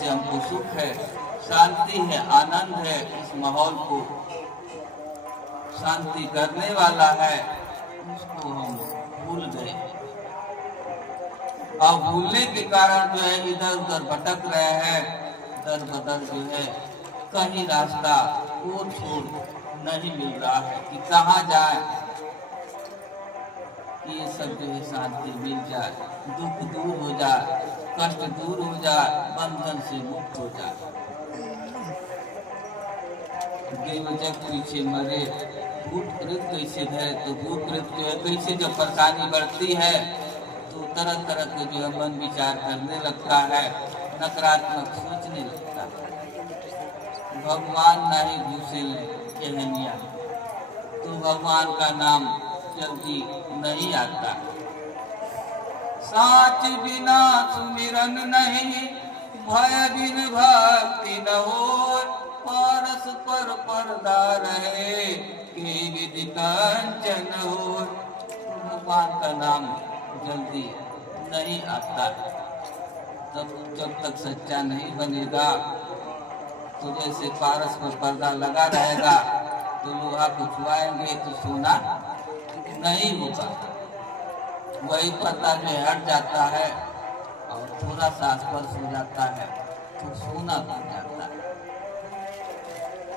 जिससे हमको सुख है, शांति है, आनंद है, इस माहौल को शांति करने वाला है, उसको हम भूल गए। और भूलने के कारण जो है इधर उधर भटक रहे हैं, दर बदर जो है कहीं रास्ता और छोड़ नहीं मिल रहा है कि कहाँ जाए, कि ये सब जो है शांति मिल जाए, दुख दूर हो जाए, कष्ट दूर हो जाए, बंधन से मुक्त हो जाए। देवजग पीछे मरे, भूत प्रेत कैसे धरे, तो भूत प्रेत जो है कैसे जब परेशानी बढ़ती है तो तरह तरह के जो है मन विचार करने लगता है, नकारात्मक सोचने लगता है। भगवान नहीं घुसे कहनिया, तो भगवान का नाम जल्दी नहीं आता। साच बिना सुमिरन नहीं, भय बिन भक्ति न हो, पारस पर पर्दा रहे, के विधि कंचन हो। भगवान का नाम जल्दी नहीं आता। तब जब तक सच्चा नहीं बनेगा, तो जैसे पारस पर पर्दा लगा रहेगा, तो लोहा को छुआएंगे तो सोना नहीं होगा। वही पर्दा जो हट जाता है और थोड़ा सा स्पर्श हो जाता है तो सोना बन जाता है।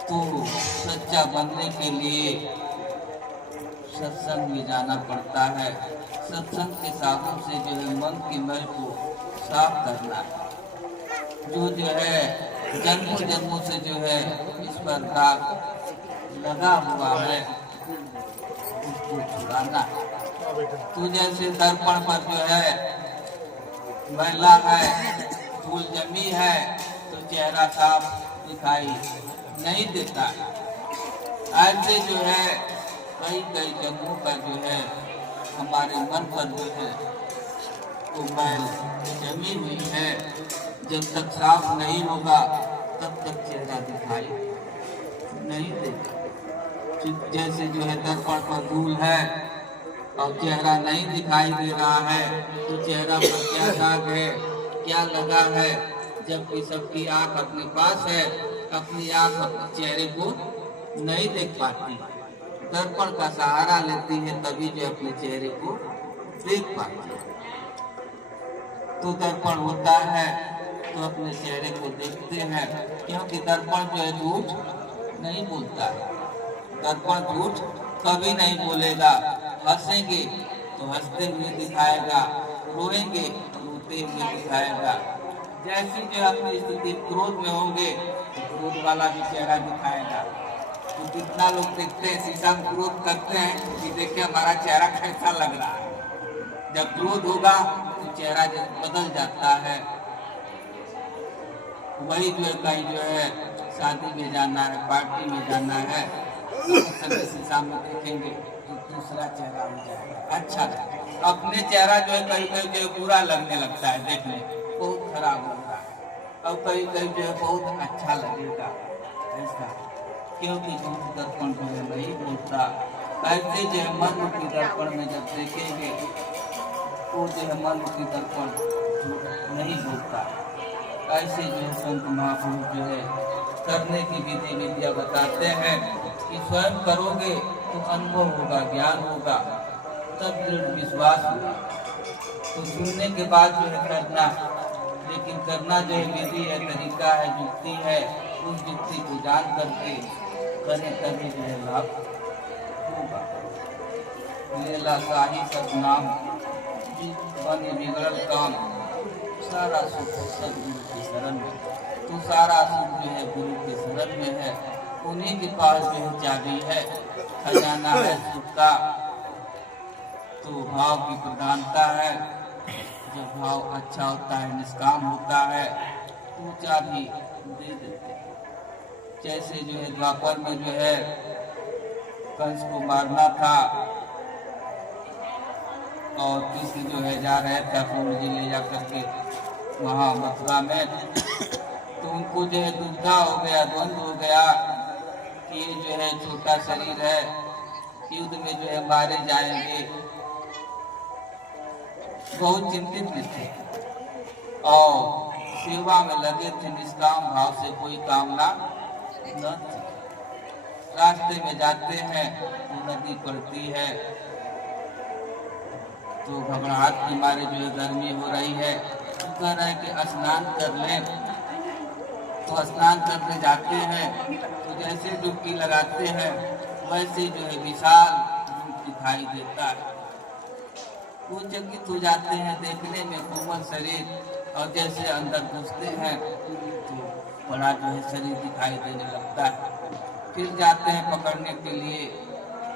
तो सच्चा बनने के लिए सत्संग में जाना पड़ता है। सत्संग के साधन से जो है मन की मैल को साफ करना है। जो है जन्मों जन्मों से जो है इस पर दाग लगा हुआ है, उसको छुड़ाना है। तो जैसे दर्पण पर जो है मैला है, धूल जमी है, तो चेहरा साफ दिखाई नहीं देता। ऐसे जो है कई कई जगहों पर जो है हमारे मन पर जो है वो मैल जमी हुई है। जब तक साफ नहीं होगा तब तक चेहरा दिखाई नहीं देगा। जैसे जो है दर्पण पर धूल है और चेहरा नहीं दिखाई दे रहा है, तो चेहरा पर क्या दाग है, क्या लगा है, जबकि सबकी आंख अपने पास है, अपनी आंख अपने चेहरे को नहीं देख पाती। दर्पण का सहारा लेती है तभी जो अपने चेहरे को देख पाती है। तो दर्पण होता है तो अपने चेहरे को देखते हैं, क्योंकि दर्पण जो है झूठ नहीं बोलता है। दर्पण झूठ कभी नहीं बोलेगा। हंसेंगे तो हंसते हुए दिखाएगा, रोएंगे तो रोते हुए दिखाएगा। जैसी जो अपनी स्थिति क्रोध में होंगे तो क्रोध वाला भी चेहरा दिखाएगा। तो कितना लोग देखते हैं शीशा में क्रोध करते हैं कि देखिए हमारा चेहरा कैसा लग रहा है। जब क्रोध होगा तो चेहरा बदल जाता है। वही जो है कहीं जो है शादी में जाना है, पार्टी में जाना है, शीशा में देखेंगे तो दूसरा चेहरा हो जाएगा, अच्छा लगेगा। अपने चेहरा जो है कहीं कहीं जो बुरा लगने लगता है, देखने बहुत खराब लगता है, और कहीं कहीं जो है बहुत अच्छा लगेगा ऐसा, क्योंकि झूठ दर्पण जो है नहीं बोलता। ऐसे जो है मन की दर्पण में जब देखेंगे तो जो है मन की दर्पण नहीं बोलता। ऐसे जो है संत महापुरुष जो है करने की विधि विद्या बताते हैं कि स्वयं करोगे तो अनुभव होगा, ज्ञान होगा, तब दृढ़ विश्वास होगा। तो सुनने के बाद जो है करना, लेकिन करना जो है विधि है, तरीका है, युक्ति है, उस युक्ति को जान करके करें तभी जो है लाभ होगा। लेला शाही सतनाम बने बिगड़ल काम, सारा सुख सदगुरु के शरण में। तो सारा सुख जो है गुरु के शरण में है, उन्हीं के पास जो है चाबी है, खजाना है सुख का। तो भाव की प्रधानता है। जब भाव अच्छा होता है, निष्काम होता है, तो चाबी दे देते हैं। जैसे जो है द्वापर में जो है कंस को मारना था और कृष्ण जो है जा रहे थे अपने जी ले जा करके वहाँ मथुरा में, तो उनको जो है दुविधा हो गया, द्वंद्व हो गया कि ये जो है छोटा शरीर है, युद्ध में जो है मारे जाएंगे। बहुत चिंतित थे और सेवा में लगे थे, निष्काम भाव से कोई कामना न थी। रास्ते में जाते हैं तो नदी पड़ती है, तो घबराहट के मारे जो है गर्मी हो रही है, तो कह रहे हैं कि स्नान कर लें। तो स्नान करने जाते हैं तो जैसे डुबकी लगाते हैं वैसे जो है विशाल रूप दिखाई देता है। वो चकित हो जाते हैं, देखने में कोमल शरीर, और जैसे अंदर घुसते हैं तो बड़ा जो है शरीर दिखाई देने लगता है। फिर जाते हैं पकड़ने के लिए,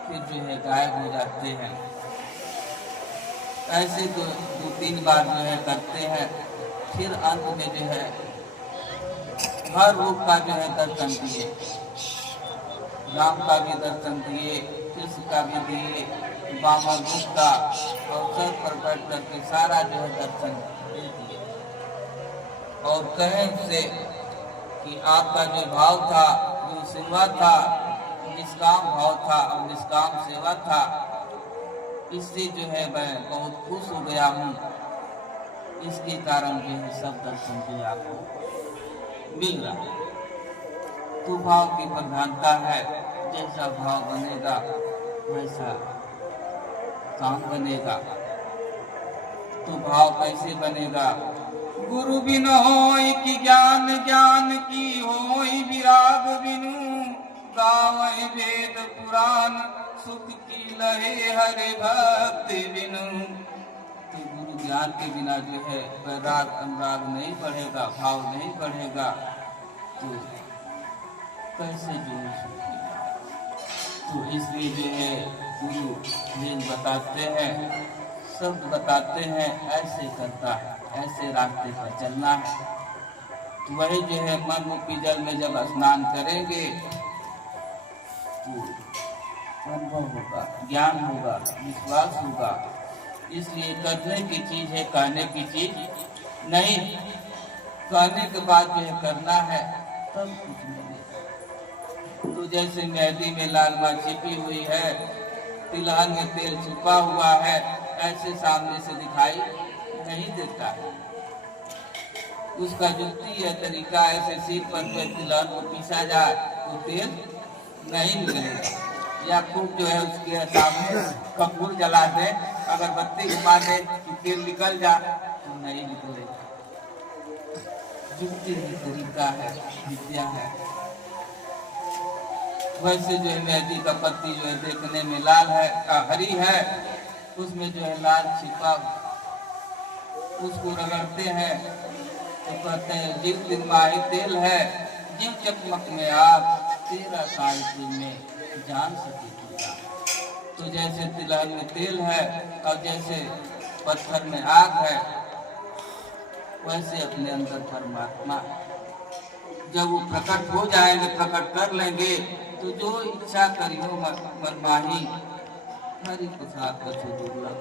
फिर जो है गायब हो जाते हैं। ऐसे तो 2-3 बार जो है करते हैं। फिर अंत में जो है हर रूप का जो है दर्शन दिए, राम का भी दर्शन दिए, कृष्ण का भी दिए, वामन रूप का अवसर पर बैठ करके सारा जो है दर्शन दे दिए। और कहे उससे कि आपका जो भाव था, जो सेवा था, निष्काम भाव था और निष्काम सेवा था, इससे जो है मैं बहुत खुश हो गया हूँ। इसके कारण जो है सब दर्शन जो है आपको मिल रहा है। तो भाव की प्रधानता है, जैसा भाव बनेगा वैसा काम बनेगा। तो भाव कैसे बनेगा? गुरु बिनु होय कि ज्ञान, ज्ञान की होय विराग बिनु, गावै वेद पुराण, सुख की लहे हरे भक्ति बिनु। तो गुरु ज्ञान के बिना जो है वैराग अनुराग नहीं बढ़ेगा, भाव नहीं बढ़ेगा, तो कैसे जो है सुखी। तो इसलिए जो है गुरु दिन बताते हैं, शब्द बताते हैं, ऐसे करता है, ऐसे रास्ते पर चलना है। तो वही जो है मन रूपी जल में जब स्नान करेंगे तो अनुभव होगा, ज्ञान होगा, विश्वास होगा। इसलिए करने की चीज है, कहने की चीज नहीं। कहने के बाद जो है करना है तब कुछ मिलेगा। तो जैसे मेहंदी में लाल माँ छिपी हुई है, तिलहन में तेल छुपा हुआ है, ऐसे सामने से दिखाई नहीं देता है। उसका युक्ति है, तरीका ऐसे सिर पर तिलहन को पीसा जाए तो तेल नहीं निकलेगा। या खूब जो है उसके सामने कपूर जला दे, अगरबत्ती घुमा दे कि तेल निकल जा, तो नहीं निकलेगा। युक्ति ही तरीका है, विद्या है। वैसे जो है मेहंदी का पत्ती जो है देखने में लाल है, हरी है, उसमें जो है लाल छिपा, उसको रगड़ते हैं तो कहते हैं जिस दिन माही तेल है, जिन चकमक में आप तेरा साहित्य में जान सके। तो जैसे तिलहन में तेल है और जैसे पत्थर में आग है, वैसे अपने अंदर परमात्मा जब वो प्रकट हो जाएंगे, प्रकट कर लेंगे, तो जो इच्छा करियो मनमाही, हरि प्रसाद कछु दुर्लभ।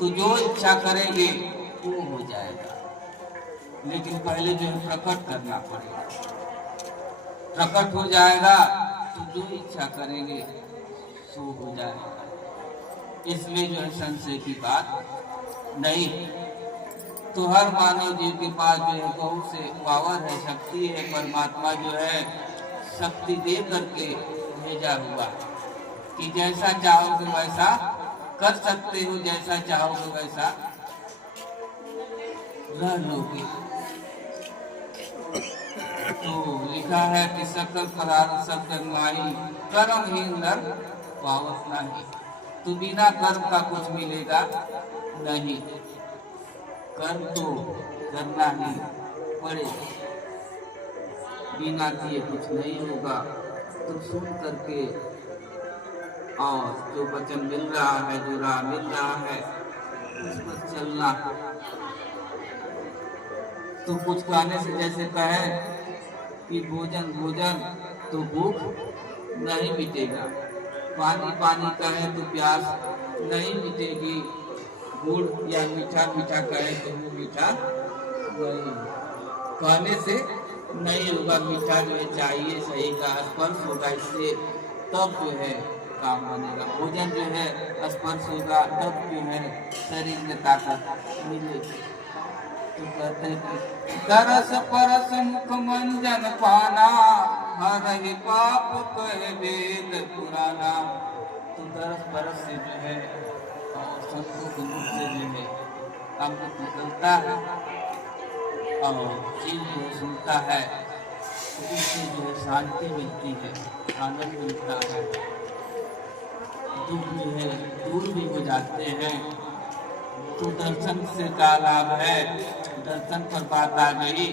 तो जो इच्छा करेंगे वो हो जाएगा, लेकिन पहले जो है प्रकट करना पड़ेगा। प्रकट हो जाएगा तो जो इच्छा करेंगे सो हो जाएगा। इसलिए जो है संशय की बात नहीं। तो हर मानव जीव के पास जो है बहुत से पावर है, शक्ति है। परमात्मा जो है शक्ति दे करके भेजा हुआ कि जैसा चाहोगे वैसा कर सकते हो, जैसा चाहोगे वैसा रह लोगे। तो लिखा है कि सकल पदार्थ सब कर्माही, कर्महीन नर पावत नहीं। तो बिना कर्म का कुछ मिलेगा नहीं, कर्म तो करना ही पड़ेगा, बिना किए कुछ नहीं होगा। तो सुन करके और जो वचन मिल रहा है, जो राह मिल रहा है, उस पर चलना। तो कुछ कहने से जैसे कहे कि भोजन भोजन तो भूख नहीं मिटेगा, पानी पानी कहे तो प्यास नहीं मिटेगी, गुड़ या मीठा मीठा कहे तो वो मीठा नहीं, कहने से नहीं होगा। मीठा जो है चाहिए, सही का स्पर्श होगा, इससे तब जो है काम बनेगा। भोजन जो है स्पर्श होगा, तब जो है शरीर में ताकत मिलेगी। तो कहते हैं कि तरस परस मुख मंजन पाना, हरहि पाप कहे वेद पुराना। तो तरस परस से जो है और संतों के मुख से जो है अमृत निकलता है और जीव जो सुनता है तो उससे जो है शांति मिलती है, आनंद मिलता है, दुख जो है दूर भी हो जाते हैं। तो दर्शन से का लाभ है, दर्शन पर बात आ गई।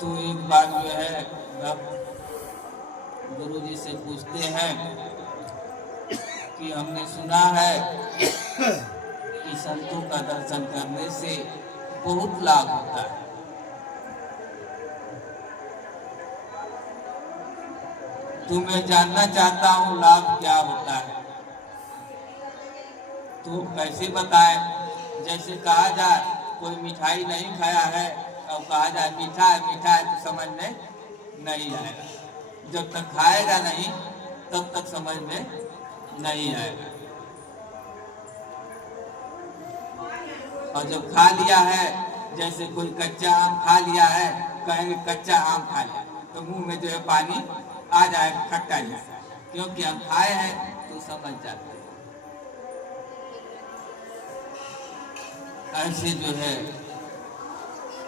तो एक बार जो है गुरु जी से पूछते हैं कि हमने सुना है कि संतों का दर्शन करने से बहुत लाभ होता है, तो मैं जानना चाहता हूँ लाभ क्या होता है। तो कैसे बताए? जैसे कहा जाए कोई मिठाई नहीं खाया है और कहा जाए मीठा है तो समझ में नहीं आएगा। जब तक खाएगा नहीं तब तक समझ में नहीं आएगा, और जब खा लिया है, जैसे कोई कच्चा आम खा लिया है, कहेंगे कच्चा आम खा लिया, तो मुंह में जो है पानी आ जाएगा खट्टा जैसा, क्योंकि हम खाए हैं तो समझ जाते हैं। ऐसे जो है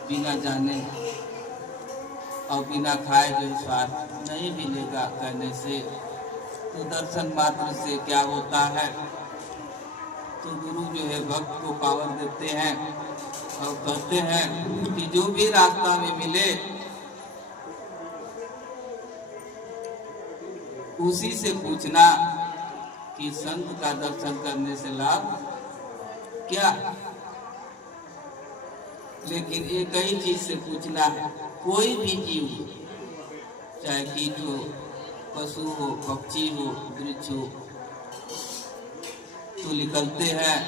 बिना जाने और बिना खाए जो स्वाद नहीं मिलेगा करने से, तो दर्शन मात्र से क्या होता है। तो गुरु जो है भक्त को पावर देते हैं और कहते हैं कि जो भी रास्ता में मिले उसी से पूछना कि संत का दर्शन करने से लाभ क्या। लेकिन एक ही चीज से पूछना है, कोई भी जीव हो, चाहे कीट हो, पशु हो, पक्षी हो, वृक्ष हो, तो निकलते हैं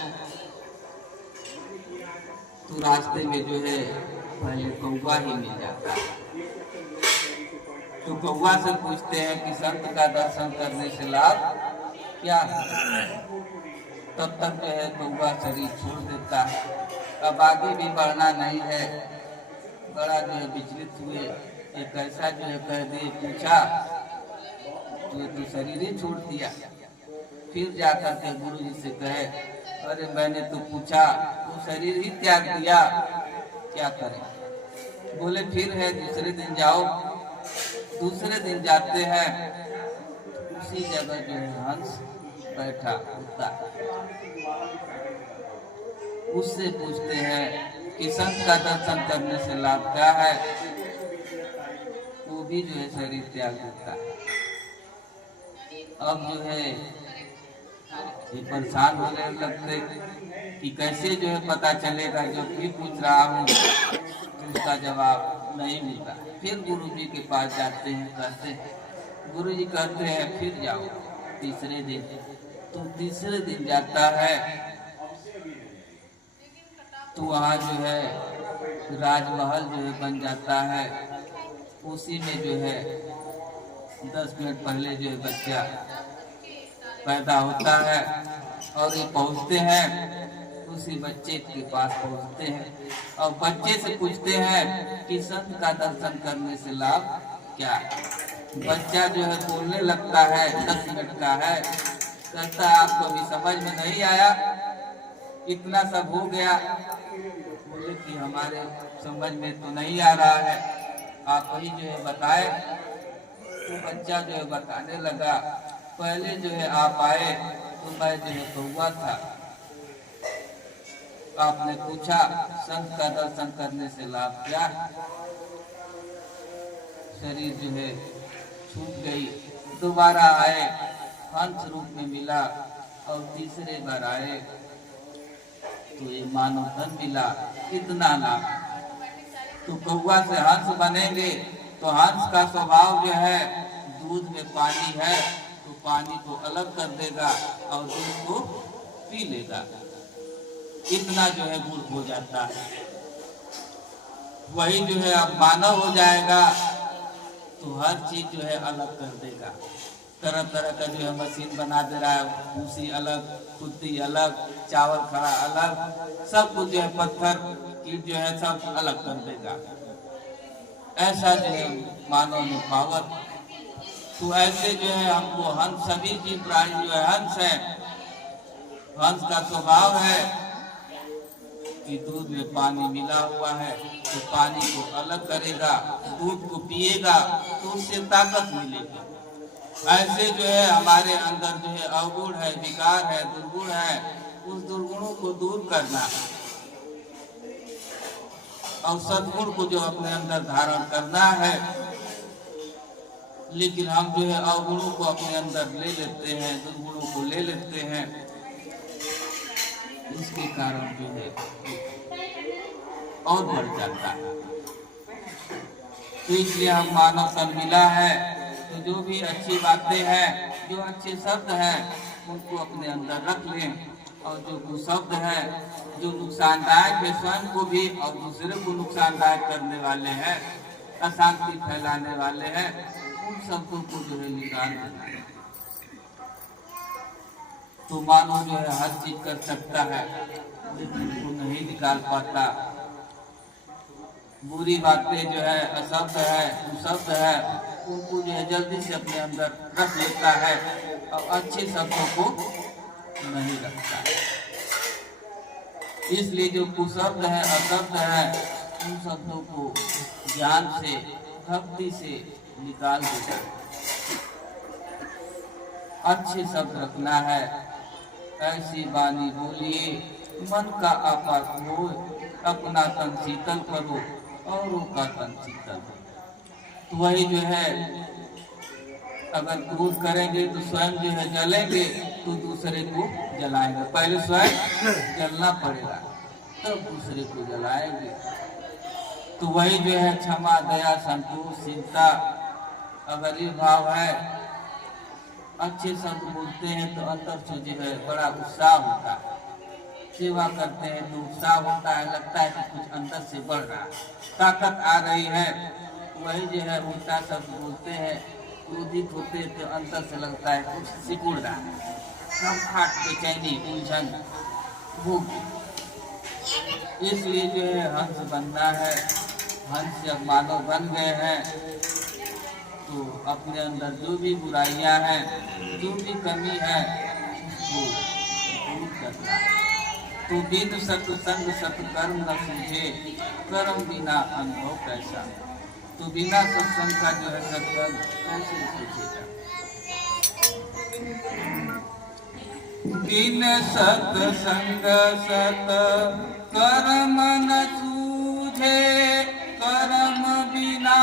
तो रास्ते में जो है पहले कौवा ही मिल जाता है। तो कौवा से पूछते हैं कि संत का दर्शन करने से लाभ क्या है। तब तक जो है कौवा शरीर छोड़ देता है। अब आगे भी बढ़ना नहीं है, बड़ा जो है विचलित हुए, एक ऐसा जो है कह दे पूछा तो शरीर ही छोड़ दिया। फिर जाकर के गुरु जी से कहे, अरे मैंने तो पूछा तो शरीर ही त्याग दिया, क्या करें। बोले फिर है दूसरे दिन जाओ। दूसरे दिन जाते हैं, उसी जगह जो है हंस बैठा होता, उससे पूछते हैं कि संत का दर्शन करने से लाभ क्या है। वो भी जो है शरीर त्याग देता है। अब जो है ये परेशान होने लगते कि कैसे जो है पता चलेगा। जो भी पूछ रहा हूँ तो उसका जवाब नहीं मिलता। फिर गुरु जी के पास जाते हैं, कहते हैं, गुरु जी कहते हैं फिर जाओ तीसरे दिन। तो तीसरे दिन जाता है तो वहाँ जो है राजमहल जो है बन जाता है। उसी में जो है 10 मिनट पहले जो है बच्चा पैदा होता है और ये पहुँचते हैं, उसी बच्चे के पास पहुँचते हैं और बच्चे से पूछते हैं कि संत का दर्शन करने से लाभ क्या है। बच्चा जो है बोलने लगता है, 10 मिनट का है, कहता है आपको अभी समझ में नहीं आया, इतना सब हो गया। बोले कि हमारे समझ में तो नहीं आ रहा है, आप ही जो है बताए। तो बच्चा जो है बताने लगा, पहले जो है आप आए तो मैं जो है कौवा था, आपने पूछा संत का दर्शन करने से लाभ क्या है। शरीर जो है छूट गई। दोबारा आए, हंस रूप में मिला और तीसरे बार आए तो ये मानव धन मिला। कितना लाभ। तो कौवा से हंस बनेंगे तो हंस का स्वभाव जो है दूध में पानी है तो पानी को अलग कर देगा और दूध को पी लेगा। इतना जो है गुण हो जाता है। वही जो है अब मानव हो जाएगा तो हर चीज जो है अलग कर देगा। तरह तरह का जो है मशीन बना दे रहा है, भूसी अलग, खुद्दी अलग, चावल खड़ा अलग, सब कुछ जो है पत्थर कीट जो है सब अलग कर देगा। ऐसा जो है मानव में पावर। तो ऐसे जो है हमको हंस, सभी जीव प्राणी जो है हंस है। हंस का स्वभाव है कि दूध में पानी मिला हुआ है तो पानी को अलग करेगा, दूध को पिएगा तो उससे ताकत मिलेगी। ऐसे जो है हमारे अंदर जो है अवगुण है, विकार है, दुर्गुण है, उस दुर्गुणों को दूर करना और सद्गुण को जो अपने अंदर धारण करना है। लेकिन हम जो है अवगुणों को अपने अंदर ले लेते हैं, दुर्गुणों को ले लेते हैं, इसके कारण जो है और बढ़ जाता है। तो इसलिए हम मानव तन मिला है तो जो भी अच्छी बातें हैं, जो अच्छे शब्द हैं, उनको अपने अंदर रख लें, और जो कुशब्द है, जो नुकसानदायक है स्वयं को भी और दूसरे को नुकसानदायक करने वाले हैं, अशांति फैलाने वाले हैं, उन शब्दों को जो है निकाल देना है। तो मानव जो है हर चीज कर सकता है लेकिन उनको नहीं निकाल पाता। बुरी बातें जो है, अशब्द है, कुशब्द है, उनको जो है जल्दी से अपने अंदर रख लेता है और अच्छे शब्दों को नहीं रखता। इसलिए जो कुशब्द है, अशब्द है, उन शब्दों को ज्ञान से, भक्ति से निकाल देता है। अच्छे शब्द रखना है। ऐसी वाणी बोलिए मन का आपात हो, अपना तन शीतल करो औरों का तन शीतल हो। तो वही जो है अगर क्रोध करेंगे तो स्वयं जो है जलेंगे तो दूसरे को जलाएंगे। पहले स्वयं जलना पड़ेगा तब दूसरे को जलाएंगे। तो वही जो है क्षमा, दया, संतोष, शीलता, अगर ये भाव है, अच्छे शब्द बोलते हैं तो अंदर से जो है बड़ा उत्साह होता है। सेवा करते हैं तो उत्साह होता है, लगता है कि कुछ अंदर से बढ़ रहा है, ताकत आ रही है। वही जो है उल्टा शब्द बोलते हैं, क्रोधित होते हैं तो अंदर से लगता है कुछ सिकुड़ रहा है, घबराहट, बेचैनी, उलझन, भूख। इसलिए जो है हंस बनना है। हंस जब मानव बन गए हैं तो अपने अंदर जो भी बुराइयां हैं, जो भी कमी है, उसको दूर करना है। तो बिन सत्संग सत्कर्म न सूझे, कर्म बिना अनुभव कैसा। तो बिना सत्संग का जो है सत्कर्म कैसे सूझेगा। बिन सत्संग सत्कर्म न सूझे, कर्म बिना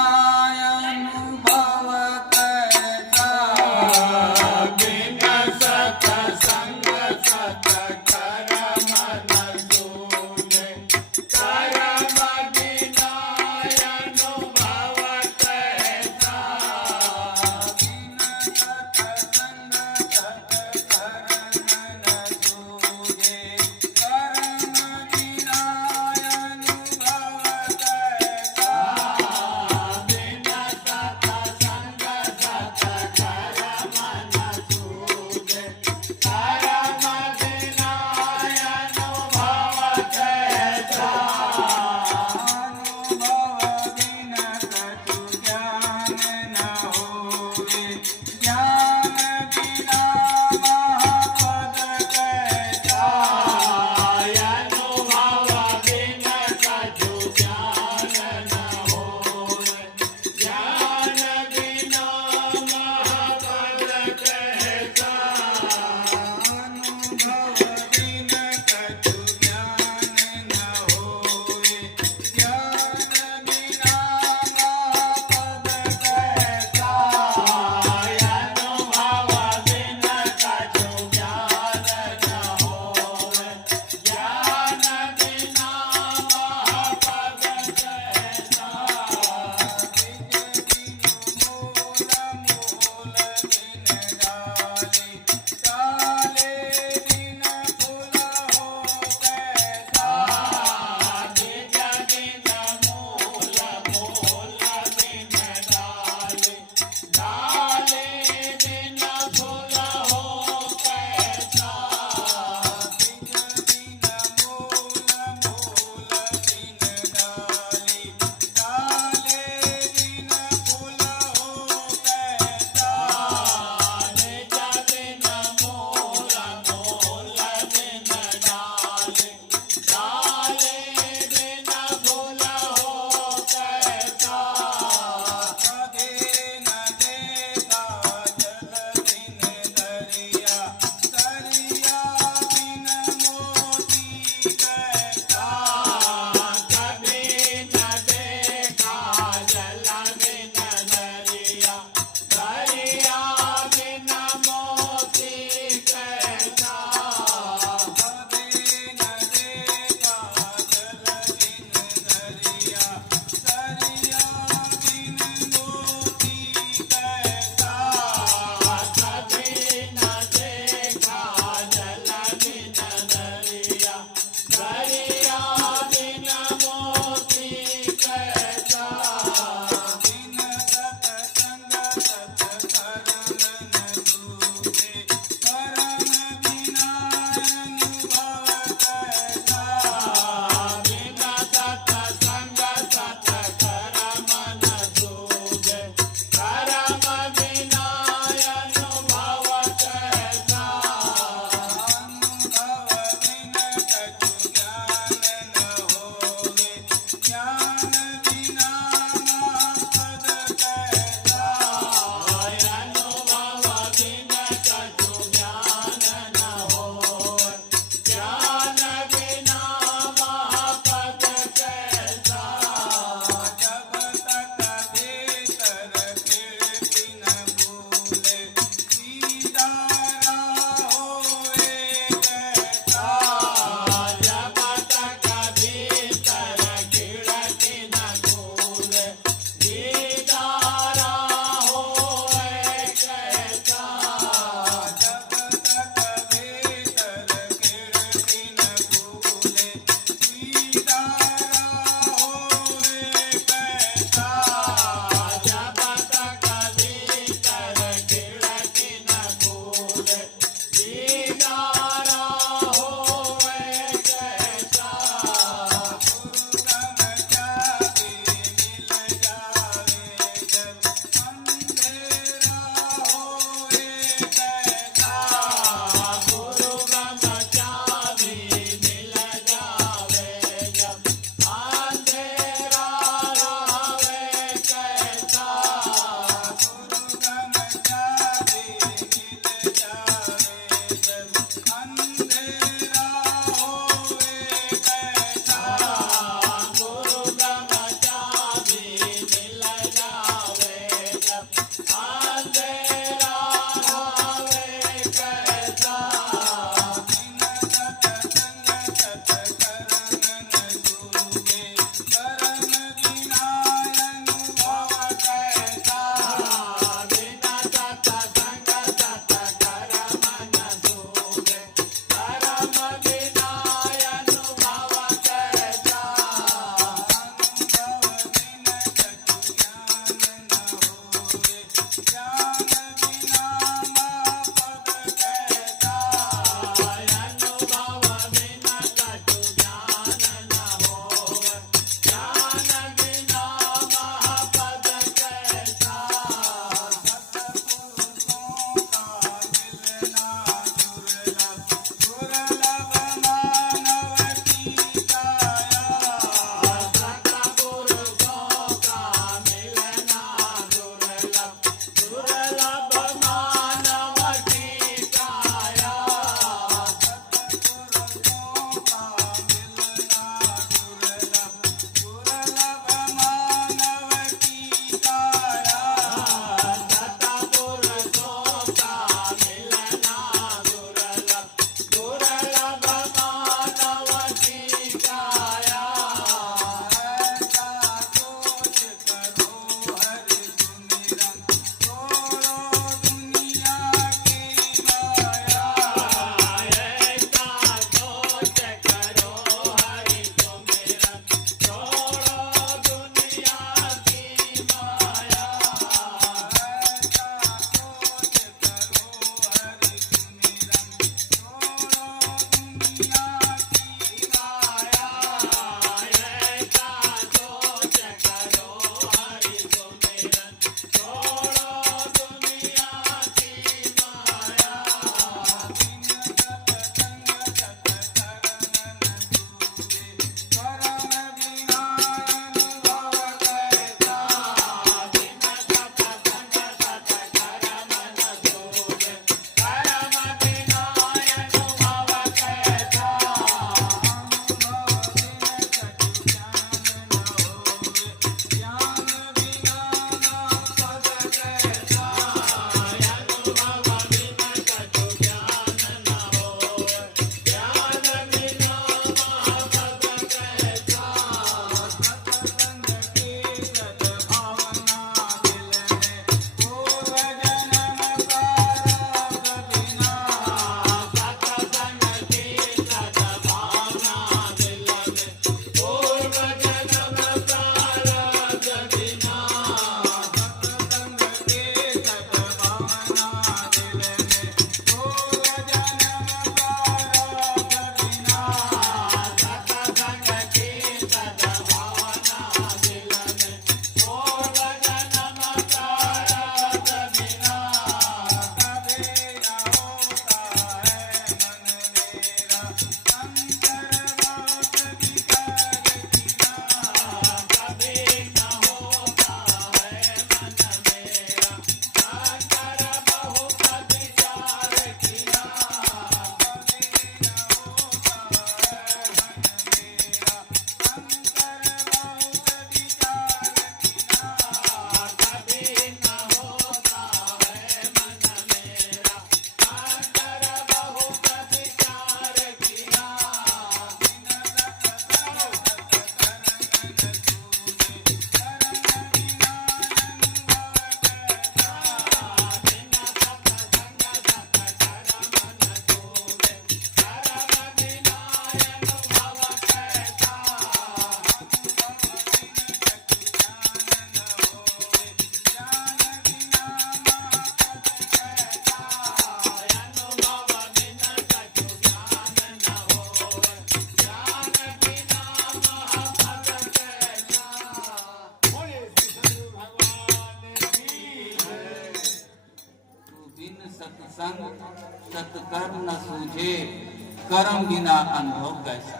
कर्म बिना अनुभव कैसा।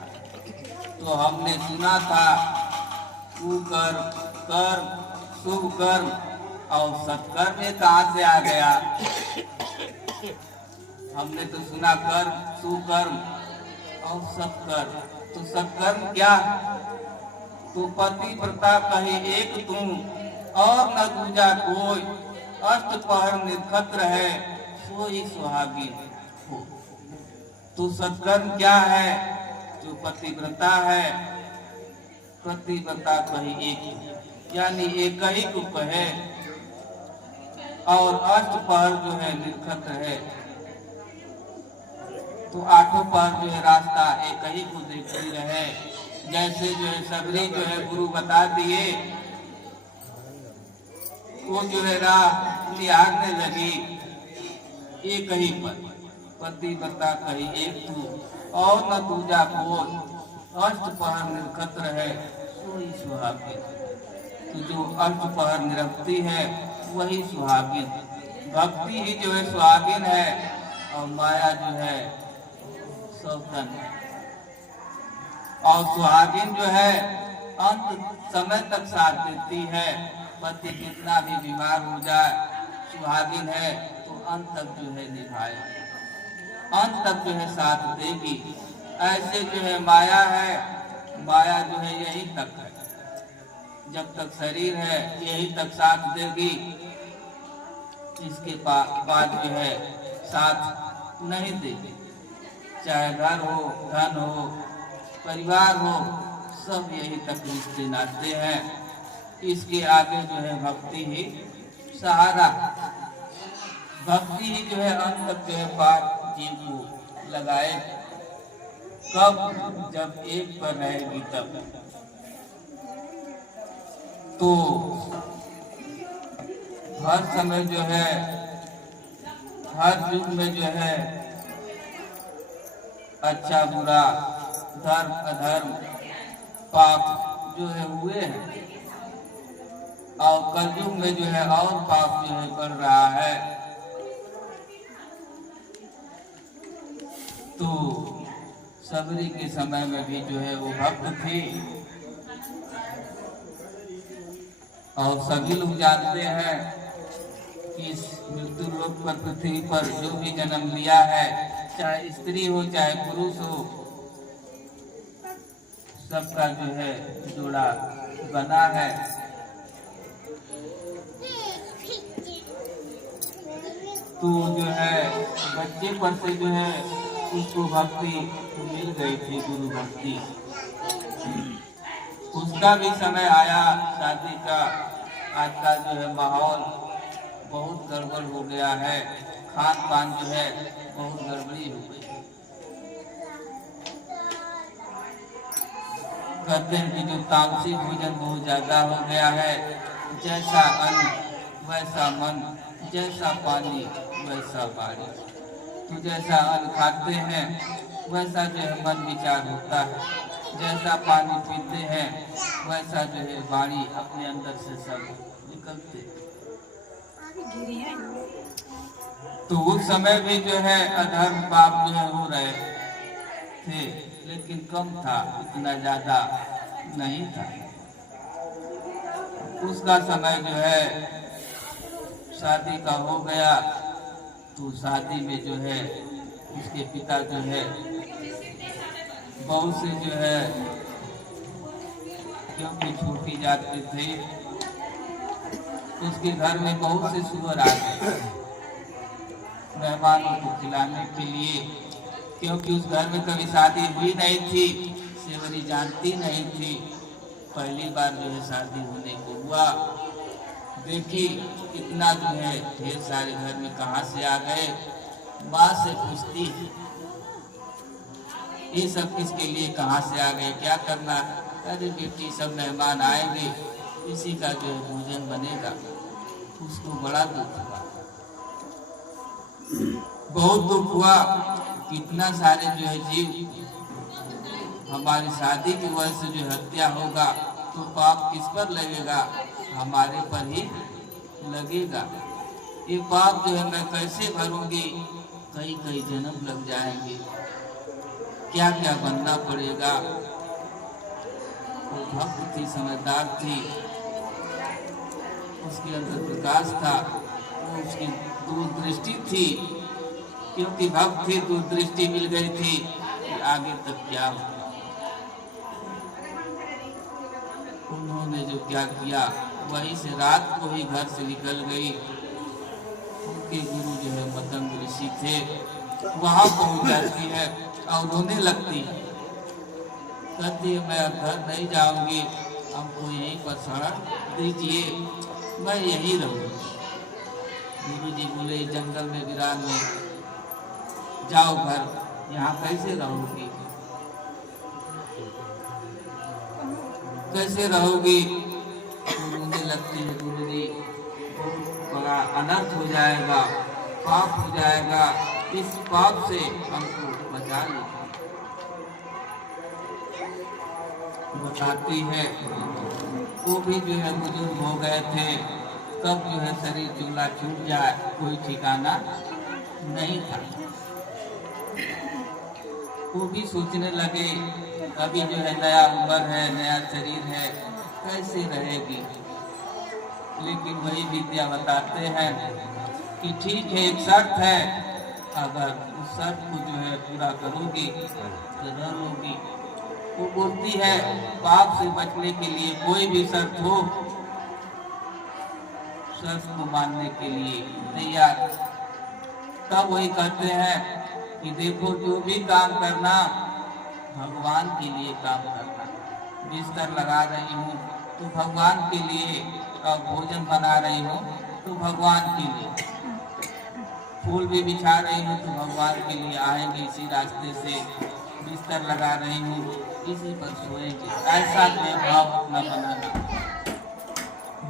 तो हमने सुना था कुकर्म, कर्म, शुभ कर्म और सत्कर्म ये कहाँ से आ गया। हमने तो सुना कर्म, सुकर्म और सत्कर्म। तो सत्कर्म क्या। तो पतिव्रता कहे एक तुम और न दूजा कोई, अष्टपहर निर्खत्र है सोई सुहागिन हो। तो सत्कर्म क्या है। जो पतिव्रता है, पतिव्रता कही एक यानी एक ही रूप है, और अष्टपहर जो है निर्खत्र है। तो आठों पहर जो है रास्ता एक ही को देखती रहे। जैसे जो है सबरी जो है गुरु बता दिए, वो जो है राह निहारने लगी एक ही पर। पतिव्रता कही एक तू और न दूजा कोई, अष्टपहर निर्खत्र है सोई सुहागिन। तो जो अष्टपहर निरखती है वही सुहागिन। भक्ति ही जो है सुहागिन है और माया जो है सौतन। और सुहागिन जो है अंत समय तक साथ देती है। पति कितना भी बीमार हो जाए, सुहागिन है तो अंत तक जो है निभाए, अंत तक जो है साथ देगी। ऐसे जो है माया है, माया जो है यही तक है, जब तक शरीर है यही तक साथ देगी। इसके बाद जो है साथ नहीं देगी। चाहे घर हो, धन हो, परिवार हो, सब यही तक रिश्ते नाते हैं। इसके आगे जो है भक्ति ही सहारा। भक्ति ही जो है अंत तक जो है पार जीव को लगाए। कब, जब एक पर रहेगी तब। तो हर समय जो है, हर युग में जो है अच्छा बुरा, धर्म अधर्म, पाप जो है हुए हैं। और कलयुग में जो है और पाप जो है बढ़ रहा है। तो सबरी के समय में भी जो है वो भक्त थे। और सभी लोग जानते हैं कि इस मृत्यु लोक पर, पृथ्वी पर जो भी जन्म लिया है, चाहे स्त्री हो चाहे पुरुष हो, सबका जो है जोड़ा बना है। तो जो है बच्चे पर से जो है उसको भक्ति मिल गई थी, गुरु भक्ति। उसका भी समय आया शादी का। आज का जो है माहौल बहुत गड़बड़ हो गया है, खान पान जो है बहुत गड़बड़ी हो गई। कहते हैं कि जो तामसिक भोजन बहुत ज्यादा हो गया है। जैसा अन्न वैसा मन, जैसा पानी वैसा बाणी। तो जैसा अन्न खाते हैं वैसा जो है मन विचार होता है। जैसा पानी पीते हैं वैसा जो है वाणी अपने अंदर से सब निकलते। तो उस समय भी जो है अधर्म पाप जो है हो रहे थे, लेकिन कम था, इतना ज्यादा नहीं था। उसका समय जो है शादी का हो गया। तो शादी में जो है उसके पिता जो है बहुत से जो है, क्योंकि छोटी जाते थे, उसके घर में बहुत से सुअर आ गए मेहमानों को खिलाने के लिए। क्योंकि उस घर में कभी शादी हुई नहीं थी, सेवरी जानती नहीं थी, पहली बार जो है शादी होने को हुआ। देखी इतना जो है ढेर सारे घर में कहाँ से आ गए। माँ से पूछती ये सब किसके लिए कहाँ से आ गए, क्या करना। अरे बेटी सब मेहमान आएंगे, इसी का जो है भोजन बनेगा। उसको बड़ा दुख हुआ, बहुत दुख हुआ। कितना सारे जो है जीव हमारी शादी की वजह से जो हत्या होगा, तो पाप किस पर लगेगा, हमारे पर ही लगेगा। ये पाप जो है मैं कैसे भरूंगी, कई कई जन्म लग जाएंगे। क्या क्या बनना पड़ेगा। वो भक्त थी, समझदार थी, उसके अंदर प्रकाश था, वो उसकी दूरदृष्टि थी, क्योंकि भक्त थी, दूरदृष्टि मिल गई थी कि आगे तक क्या होगा। उन्होंने जो क्या किया, वहीं से रात को ही घर से निकल गई। उनके गुरु जो है मतंग ऋषि थे, वहां पहुंच जाती है और रोने लगती है, कहती है मैं अब घर नहीं जाऊंगी, हमको यहीं पर शरण दीजिए, मैं यहीं रहूंगी। गुरु जी बोले जंगल में वीरान में जाओ घर, यहाँ कैसे रहोगी, कैसे रहोगी। रोने लगती है, गुरु जी बड़ा अनर्थ हो जाएगा, पाप हो जाएगा, इस पाप से हमको बचा लीजिए। बताती है वो भी जो है बुजुर्ग हो गए थे, कब जो है शरीर चूल्हा छूट जाए कोई ठिकाना नहीं था। वो भी सोचने लगे अभी जो है नया उम्र है, नया शरीर है, कैसे रहेगी। लेकिन वही विद्या बताते हैं कि ठीक है, एक शर्त है, अगर उस शर्त को जो है पूरा करोगी तो रह लोगी। वो बोलती है पाप से बचने के लिए कोई भी शर्त हो, शर्त को मानने के लिए तैयार। तब वही कहते हैं कि देखो जो भी काम करना भगवान के लिए काम करना। बिस्तर लगा रही हूँ तो भगवान के लिए, और भोजन बना रही हूँ तो भगवान के लिए, फूल भी बिछा रही हूँ तो भगवान के लिए आएंगे इसी रास्ते से, बिस्तर लगा रही हूँ इसी पर सोएंगे। ऐसा भाव अपना बनाना,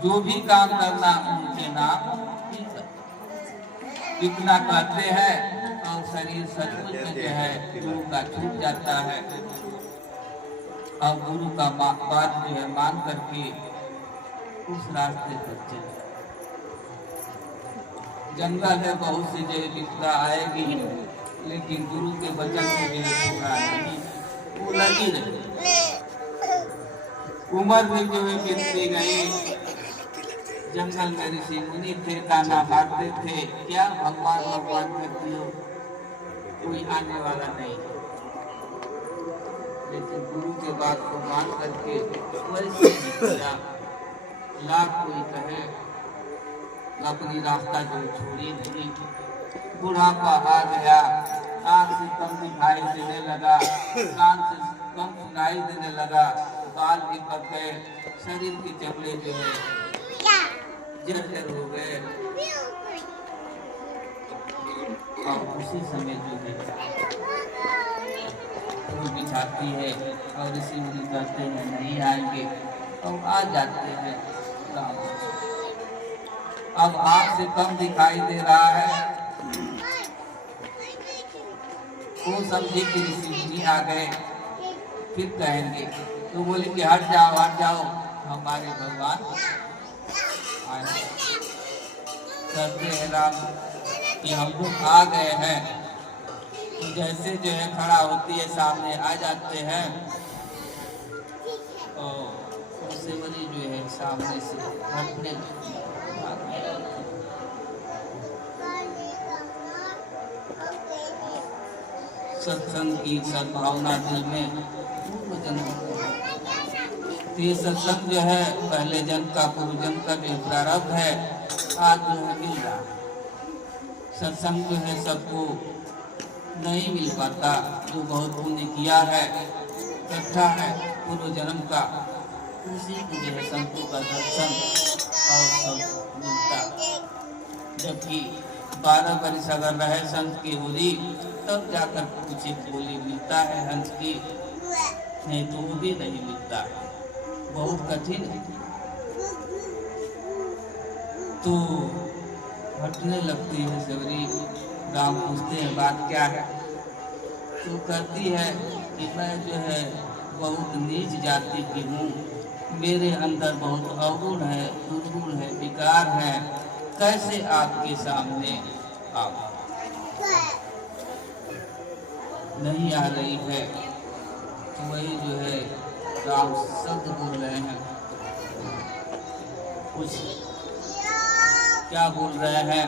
जो भी काम करना उनके नाम इतना कहते हैं और शरीर सचमुच में जो है गुरु का छूट जाता है और गुरु का बात जो है मान करके उस रास्ते पर चले। जंगल है, बहुत सी जगह विपदा आएगी, लेकिन गुरु के वचन को जो है छोड़ा नहीं, वो लगी रही। उम्र में जो है बीतती गई, जंगल में ऋषि मुनि थे, ताना मारते थे, क्या भगवान भगवान करती हो, कोई आने वाला नहीं। लेकिन गुरु के बात को मान करके वैसे ही किया। लाख कोई कहे अपनी रास्ता जो छोड़ी नहीं। बुढ़ापा आ गया, आँख से कम दिखाई देने लगा, कान से कम सुनाई देने लगा, बाल भी पक गए, शरीर के चमड़े जो है जर्जर हो गए। और उसी समय जो है फूल बिछाती है और इसी मुनि कहते हैं नहीं आएंगे, और आ जाते हैं। अब आँख से कम दिखाई दे रहा है, वो समझे कि ऋषि मुनि आ गए, फिर कहेंगे तो बोले कि हट जाओ हमारे भगवान आए। कहते हैं राम कि हम लोग आ गए हैं, तो जैसे जो है खड़ा होती है सामने आ जाते हैं, और उससे बड़ी जो है सामने से हटने सत्संग की सद्भावना दिल में ये सत्संग जो है पहले जन्म का पूर्व जन्म का जो प्रारब्ध है, आज जो है मिल रहा। सत्संग जो है सबको नहीं मिल पाता, जो बहुत पुण्य किया है, इकट्ठा है पूर्व जन्म का, उसी को जो है संतों का दर्शन और सब मिलता। जबकि 12 वर्ष अगर रहे संत की होली, तब जाकर कुछ एक बोली मिलता है हंस की, नहीं तो वो भी नहीं मिलता, बहुत कठिन है। तो हटने लगती है सवरी। राम पूछते हैं बात क्या है, तो कहती है कि मैं जो है बहुत नीच जाति की हूँ, मेरे अंदर बहुत अवगुण है, दुर्गुण है, विकार है, कैसे आपके सामने आओ। नहीं आ रही है, तो वही जो है राम शब्द बोल रहे हैं। कुछ क्या बोल रहे हैं?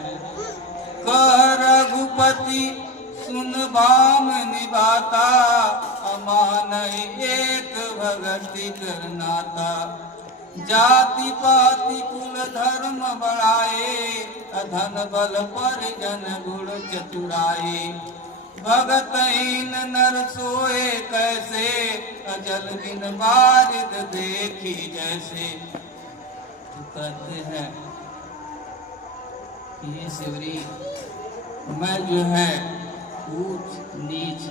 कह रघुपति सुन बाम निभाता, अमान एक भगति करनाता। जाति पाति कुल धर्म बढ़ाए, अधन बल परिजन गुण चतुराए। भगतहीन नर सोए कैसे, अजल बिन बारिद देखी जैसे। तो कहते हैं ये शिवरी, मैं जो है ऊंच नीच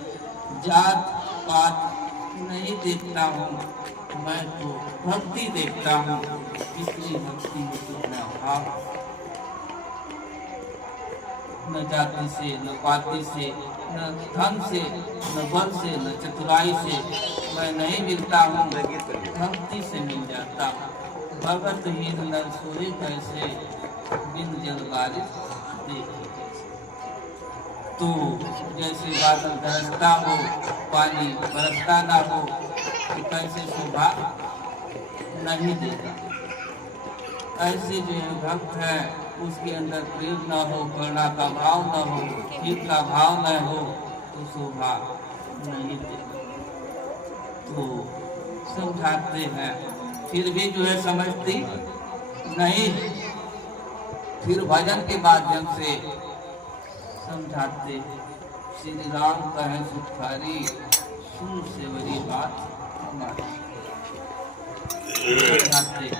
जात पात नहीं देखता हूँ, मैं तो भक्ति देखता हूँ। इसलिए भक्ति में कितना भाव, न जाति से, न पाति से, न धन से, न बल से, न चतुराई से मैं नहीं मिलता हूँ, भक्ति से मिल जाता हूँ। भगतहीन नर सोए कैसे, बिन जल बारिश देखी कैसे। तो जैसे बादल गरजता हो, पानी बरसता ना हो, तो कैसे शोभा नहीं देगा। ऐसे जो है भक्त है, उसके अंदर प्रेम न हो, करुणा का भाव न हो, हित का भाव न हो, तो शोभा नहीं देगा। तो समझाते हैं, फिर भी जो है समझती नहीं। फिर भजन के माध्यम से समझाते, श्री राम कहें सुखारी, सुन सेवरी बात हमारी। समझाते